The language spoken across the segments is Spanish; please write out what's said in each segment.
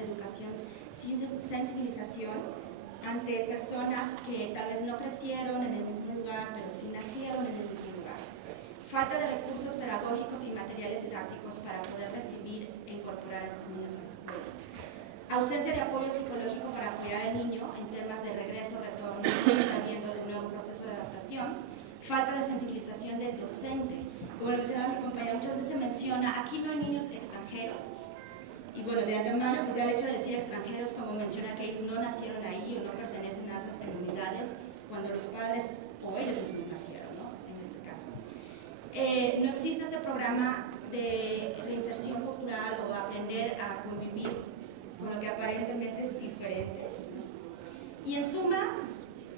de educación sin sensibilización ante personas que tal vez no crecieron en el mismo lugar, pero sí nacieron en el mismo lugar. Falta de recursos pedagógicos y materiales didácticos para poder recibir e incorporar a estos niños a la escuela. Ausencia de apoyo psicológico para apoyar al niño en temas de regreso, retorno, estar viendo de nuevo proceso de adaptación. Falta de sensibilización del docente. Como lo mencionaba mi compañera, muchas veces se menciona, aquí no hay niños extranjeros. Y bueno, de antemano, pues ya el hecho de decir extranjeros, como menciona que ellos no nacieron ahí o no pertenecen a esas comunidades, cuando los padres o ellos mismos nacieron, ¿no? En este caso. No existe este programa de reinserción cultural o aprender a convivir con lo que aparentemente es diferente. Y en suma,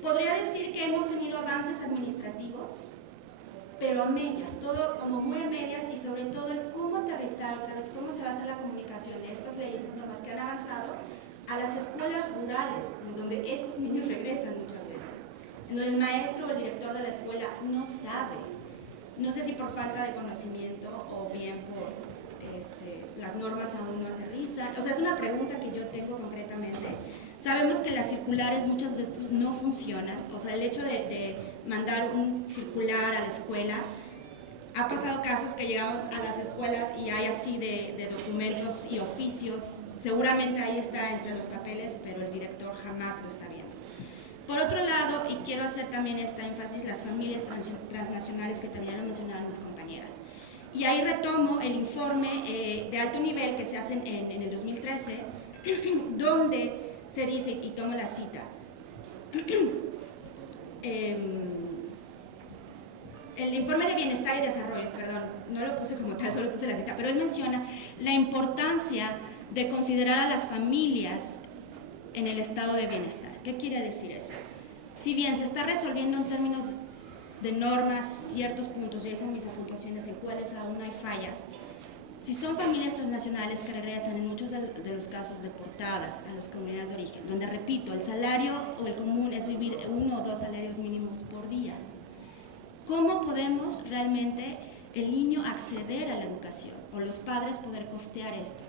podría decir que hemos tenido avances administrativos, pero a medias, todo como muy a medias, y sobre todo el cómo aterrizar otra vez, cómo se va a hacer la comunicación de estas leyes, estas normas que han avanzado a las escuelas rurales, en donde estos niños regresan muchas veces, en donde el maestro o el director de la escuela no sabe, no sé si por falta de conocimiento o bien por las normas aún no aterrizan. O sea, es una pregunta que yo tengo concretamente. Sabemos que las circulares, muchas de estas no funcionan. O sea, el hecho de mandar un circular a la escuela, ha pasado casos que llegamos a las escuelas y hay así de documentos y oficios. Seguramente ahí está entre los papeles, pero el director jamás lo está viendo. Por otro lado, y quiero hacer también esta énfasis, las familias transnacionales que también lo mencionaban mis compañeras. Y ahí retomo el informe de alto nivel que se hace en el 2013, donde se dice, y tomo la cita, el informe de bienestar y desarrollo, perdón, no lo puse como tal, solo puse la cita, pero él menciona la importancia de considerar a las familias en el estado de bienestar. ¿Qué quiere decir eso? Si bien se está resolviendo en términos de normas ciertos puntos, ya hice mis apuntaciones en cuáles aún hay fallas, si son familias transnacionales que regresan en muchos de los casos deportadas a las comunidades de origen, donde, repito, el salario o el común es vivir 1 o 2 salarios mínimos por día, ¿cómo podemos realmente el niño acceder a la educación o los padres poder costear esto?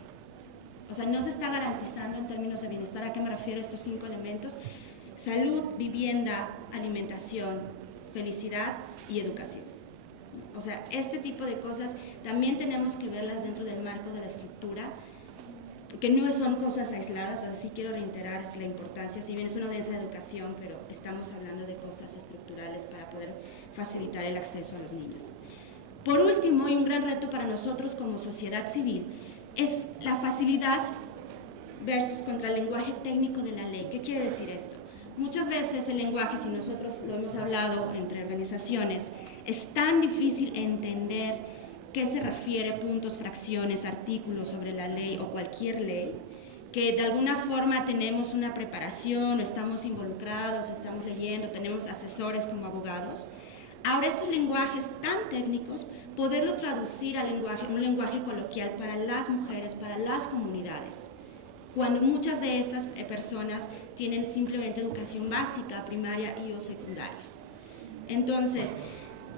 O sea, no se está garantizando en términos de bienestar. ¿A qué me refiero estos 5 elementos? Salud, vivienda, alimentación, felicidad y educación. O sea, este tipo de cosas también tenemos que verlas dentro del marco de la estructura, porque no son cosas aisladas. O sea, sí quiero reiterar la importancia, si bien es una audiencia de educación, pero estamos hablando de cosas estructurales para poder facilitar el acceso a los niños. Por último, y un gran reto para nosotros como sociedad civil, es la facilidad versus contra el lenguaje técnico de la ley. ¿Qué quiere decir esto? Muchas veces el lenguaje, si nosotros lo hemos hablado entre organizaciones, es tan difícil entender qué se refiere, puntos, fracciones, artículos sobre la ley o cualquier ley, que de alguna forma tenemos una preparación, estamos involucrados, estamos leyendo, tenemos asesores como abogados. Ahora estos lenguajes tan técnicos, poderlo traducir a un lenguaje coloquial para las mujeres, para las comunidades, cuando muchas de estas personas tienen simplemente educación básica, primaria y o secundaria. Entonces,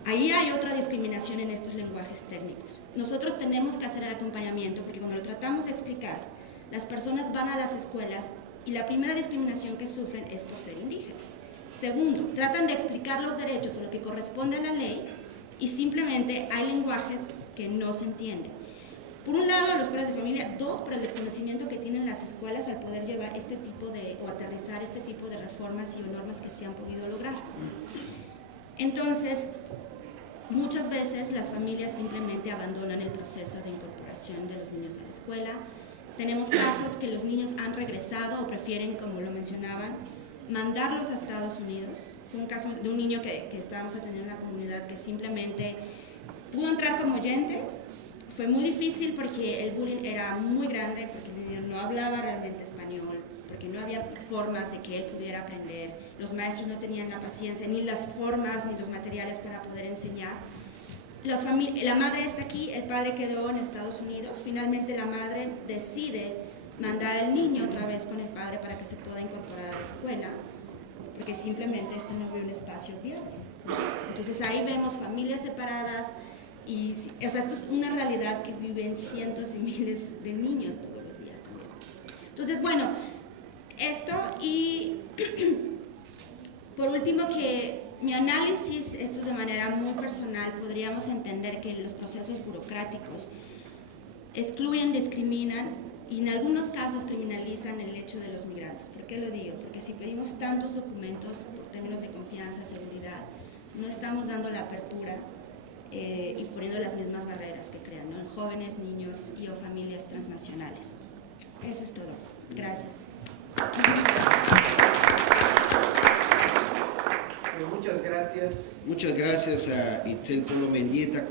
ahí hay otra discriminación en estos lenguajes técnicos. Nosotros tenemos que hacer el acompañamiento, porque cuando lo tratamos de explicar, las personas van a las escuelas y la primera discriminación que sufren es por ser indígenas. Segundo, tratan de explicar los derechos o lo que corresponde a la ley y simplemente hay lenguajes que no se entienden. Por un lado, los padres de familia; 2, por el desconocimiento que tienen las escuelas al poder llevar este tipo de, o aterrizar este tipo de reformas y normas que se han podido lograr. Entonces, muchas veces las familias simplemente abandonan el proceso de incorporación de los niños a la escuela. Tenemos casos que los niños han regresado o prefieren, como lo mencionaban, mandarlos a Estados Unidos. Fue un caso de un niño que estábamos atendiendo en la comunidad que simplemente pudo entrar como oyente. Fue muy difícil porque el bullying era muy grande, porque el niño no hablaba realmente español, porque no había formas de que él pudiera aprender. Los maestros no tenían la paciencia, ni las formas, ni los materiales para poder enseñar. La madre está aquí, el padre quedó en Estados Unidos. Finalmente la madre decide mandar al niño otra vez con el padre para que se pueda incorporar a la escuela, porque simplemente este no había un espacio viable. Entonces ahí vemos familias separadas, y, o sea, esto es una realidad que viven cientos y miles de niños todos los días también. Entonces, bueno, esto y por último que mi análisis, esto es de manera muy personal, podríamos entender que los procesos burocráticos excluyen, discriminan y en algunos casos criminalizan el hecho de los migrantes. ¿Por qué lo digo? Porque si pedimos tantos documentos por términos de confianza, seguridad, no estamos dando la apertura y poniendo las mismas barreras que crean, ¿no? En jóvenes, niños y o familias transnacionales. Eso es todo. Gracias. Muchas gracias. Muchas gracias a Itzel Polo Mendieta,